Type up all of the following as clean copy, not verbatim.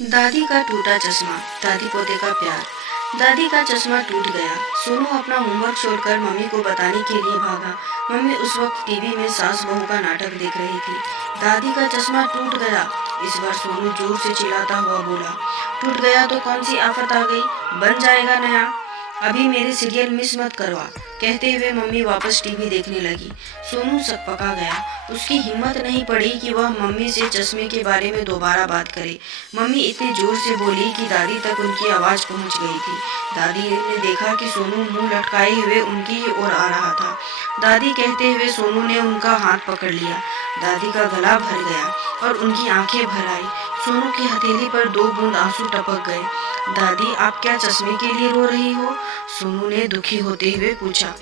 दादी का टूटा चश्मा। दादी पोते का प्यार। दादी का चश्मा टूट गया। सोनू अपना होमवर्क छोड़कर मम्मी को बताने के लिए भागा। मम्मी उस वक्त टीवी में सास बहू का नाटक देख रही थी। दादी का चश्मा टूट गया। इस बार सोनू जोर से चिल्लाता हुआ बोला, टूट गया तो कौन सी आफत आ गई, बन जाएगा नया। अभी मेरे सीरियल मिस मत करवा। कहते हुए मम्मी वापस टीवी देखने लगी। सोनू सकपका गया। उसकी हिम्मत नहीं पड़ी कि वह मम्मी से चश्मे के बारे में दोबारा बात करे। मम्मी इतने जोर से बोली कि दादी तक उनकी आवाज़ पहुंच गई थी। दादी ने देखा कि सोनू मुंह लटकाए हुए उनकी ओर आ रहा था। दादी कहते हुए सोनू ने उनका हाथ पकड़ लिया। दादी का गला भर गया और उनकी आंखें भर आई। सोनू की हथेली पर 2 बूंद आंसू टपक गए। दादी, आप क्या चश्मे के लिए रो रही हो? सोनू ने दुखी होते हुए पूछा।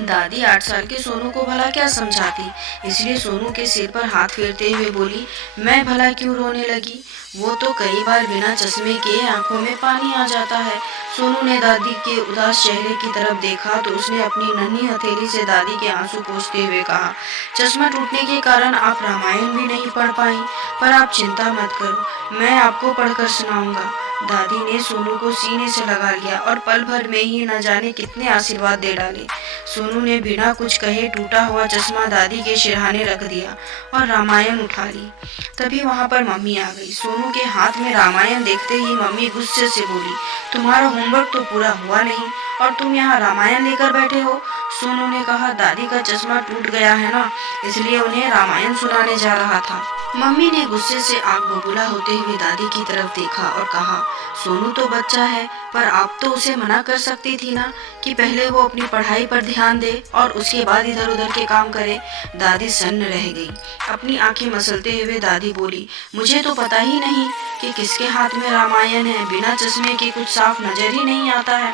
दादी 8 साल के सोनू को भला क्या समझाती, इसलिए सोनू के सिर पर हाथ फेरते हुए बोली, मैं भला क्यों रोने लगी? वो तो कई बार बिना चश्मे के आंखों में पानी आ जाता है। सोनू ने दादी के उदास चेहरे की तरफ देखा तो उसने अपनी नन्ही हथेली से दादी के आंसू पोंछते हुए कहा, चश्मा टूटने के कारण आप रामायण भी नहीं पढ़ पाई, पर आप चिंता मत करो, मैं आपको पढ़कर सुनाऊंगा। दादी ने सोनू को सीने से लगा लिया और पल भर में ही न जाने कितने आशीर्वाद दे डाले। सोनू ने बिना कुछ कहे टूटा हुआ चश्मा दादी के सिरहाने रख दिया और रामायण उठा ली। तभी वहां पर मम्मी आ गई। सोनू के हाथ में रामायण देखते ही मम्मी गुस्से से बोली, तुम्हारा होमवर्क तो पूरा हुआ नहीं और तुम यहाँ रामायण लेकर बैठे हो। सोनू ने कहा, दादी का चश्मा टूट गया है ना, इसलिए उन्हें रामायण सुनाने जा रहा था। मम्मी ने गुस्से से आग बबूला होते हुए दादी की तरफ देखा और कहा, सोनू तो बच्चा है, पर आप तो उसे मना कर सकती थी ना कि पहले वो अपनी पढ़ाई पर ध्यान दे और उसके बाद इधर उधर के काम करे। दादी सन्न रह गई। अपनी आंखें मसलते हुए दादी बोली, मुझे तो पता ही नहीं कि किसके हाथ में रामायण है, बिना चश्मे के कुछ साफ नजर ही नहीं आता है।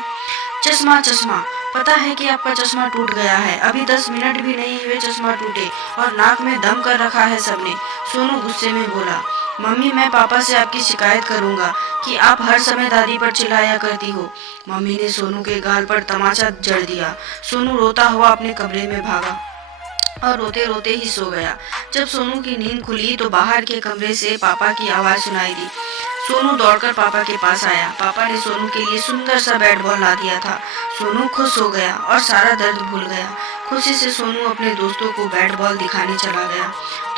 चश्मा चश्मा, पता है कि आपका चश्मा टूट गया है, अभी 10 मिनट भी नहीं हुए चश्मा टूटे और नाक में दम कर रखा है सबने। सोनू गुस्से में बोला, मम्मी मैं पापा से आपकी शिकायत करूंगा कि आप हर समय दादी पर चिल्लाया करती हो। मम्मी ने सोनू के गाल पर तमाचा जड़ दिया। सोनू रोता हुआ अपने कमरे में भागा और रोते रोते ही सो गया। जब सोनू की नींद खुली तो बाहर के कमरे से पापा की आवाज सुनाई दी। सोनू दौड़कर पापा के पास आया। पापा ने सोनू के लिए सुंदर सा बैट बॉल ला दिया था। सोनू खुश हो गया और सारा दर्द भूल गया। खुशी से सोनू अपने दोस्तों को बैट बॉल दिखाने चला गया।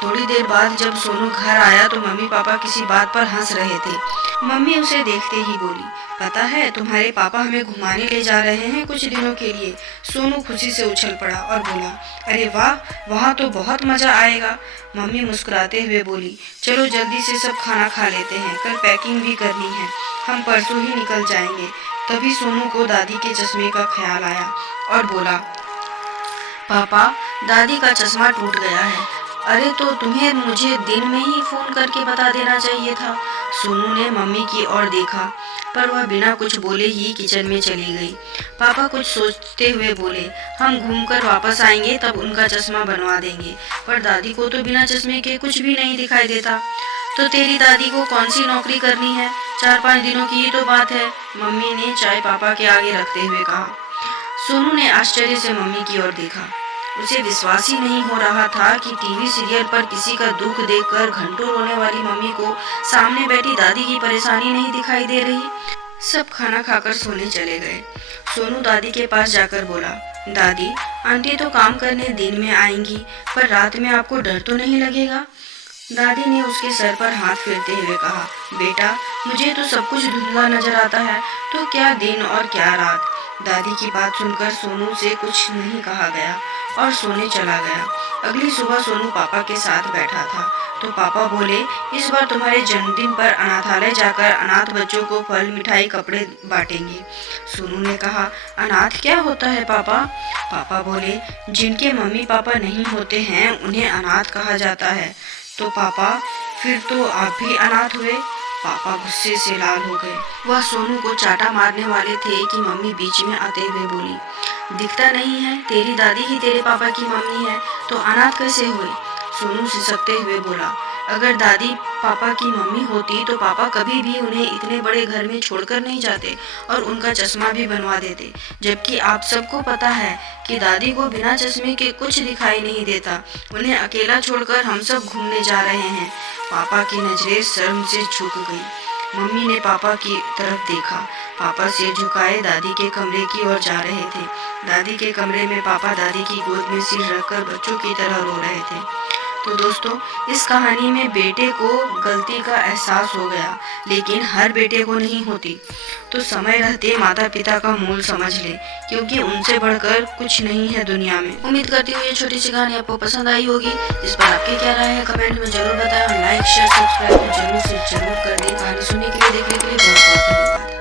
थोड़ी देर बाद जब सोनू घर आया तो मम्मी पापा किसी बात पर हंस रहे थे। मम्मी उसे देखते ही बोली, पता है तुम्हारे पापा हमें घुमाने ले जा रहे हैं कुछ दिनों के लिए। सोनू खुशी से उछल पड़ा और बोला, अरे वाह, वहाँ तो बहुत मजा आएगा। मम्मी मुस्कुराते हुए बोली, चलो जल्दी से सब खाना खा लेते हैं, कल पैकिंग भी करनी है, हम परसों ही निकल जाएंगे। तभी सोनू को दादी के चश्मे का ख्याल आया और बोला, पापा, दादी का चश्मा टूट गया है। अरे तो तुम्हें मुझे दिन में ही फोन करके बता देना चाहिए था। सोनू ने मम्मी की ओर देखा, पर वह बिना कुछ बोले ही किचन में चली गई। पापा कुछ सोचते हुए बोले, हम घूमकर वापस आएंगे तब उनका चश्मा बनवा देंगे, पर दादी को तो बिना चश्मे के कुछ भी नहीं दिखाई देता। तो तेरी दादी को कौन सी नौकरी करनी है, 4-5 दिनों की ही तो बात है। मम्मी ने चाय पापा के आगे रखते हुए कहा। सोनू ने आश्चर्य से मम्मी की ओर देखा। उसे विश्वास ही नहीं हो रहा था कि टीवी सीरियल पर किसी का दुख देखकर घंटों रोने वाली मम्मी को सामने बैठी दादी की परेशानी नहीं दिखाई दे रही। सब खाना खाकर सोने चले गए। सोनू दादी के पास जाकर बोला, दादी, आंटी तो काम करने दिन में आएंगी, पर रात में आपको डर तो नहीं लगेगा? दादी ने उसके सर पर हाथ फेरते हुए कहा, बेटा, मुझे तो सब कुछ धुंधला नजर आता है, तो क्या दिन और क्या रात। दादी की बात सुनकर सोनू से कुछ नहीं कहा गया और सोने चला गया। अगली सुबह सोनू पापा के साथ बैठा था तो पापा बोले, इस बार तुम्हारे जन्मदिन पर अनाथालय जाकर अनाथ बच्चों को फल मिठाई कपड़े बांटेंगे। सोनू ने कहा, अनाथ क्या होता है पापा? पापा बोले, जिनके मम्मी पापा नहीं होते हैं उन्हें अनाथ कहा जाता है। तो पापा, फिर तो आप भी अनाथ हुए। पापा गुस्से से लाल हो गए। वह सोनू को चाटा मारने वाले थे कि मम्मी बीच में आते हुए बोली, दिखता नहीं है तेरी दादी ही तेरे पापा की मम्मी है, तो अनाथ कैसे हुए? सोनू सिसकते हुए बोला, अगर दादी पापा की मम्मी होती तो पापा कभी भी उन्हें इतने बड़े घर में छोड़कर नहीं जाते और उनका चश्मा भी बनवा देते, जबकि आप सबको पता है कि दादी को बिना चश्मे के कुछ दिखाई नहीं देता। उन्हें अकेला छोड़कर हम सब घूमने जा रहे हैं। पापा की नजरें शर्म से झुक गई। मम्मी ने पापा की तरफ देखा। पापा सिर झुकाए दादी के कमरे की ओर जा रहे थे। दादी के कमरे में पापा दादी की गोद में सिर रखकर बच्चों की तरह रो रहे थे। तो दोस्तों, इस कहानी में बेटे को गलती का एहसास हो गया, लेकिन हर बेटे को नहीं होती। तो समय रहते माता पिता का मूल समझ ले, क्योंकि उनसे बढ़कर कुछ नहीं है दुनिया में। उम्मीद करती हूँ ये छोटी सी कहानी आपको पसंद आई होगी। इस पर आपकी क्या राय है कमेंट में जरूर बताएं और लाइक शेयर सब्सक्राइब जरूर से जरूर कर दें। कहानी सुनने के लिए, देखने के लिए बहुत बहुत धन्यवाद।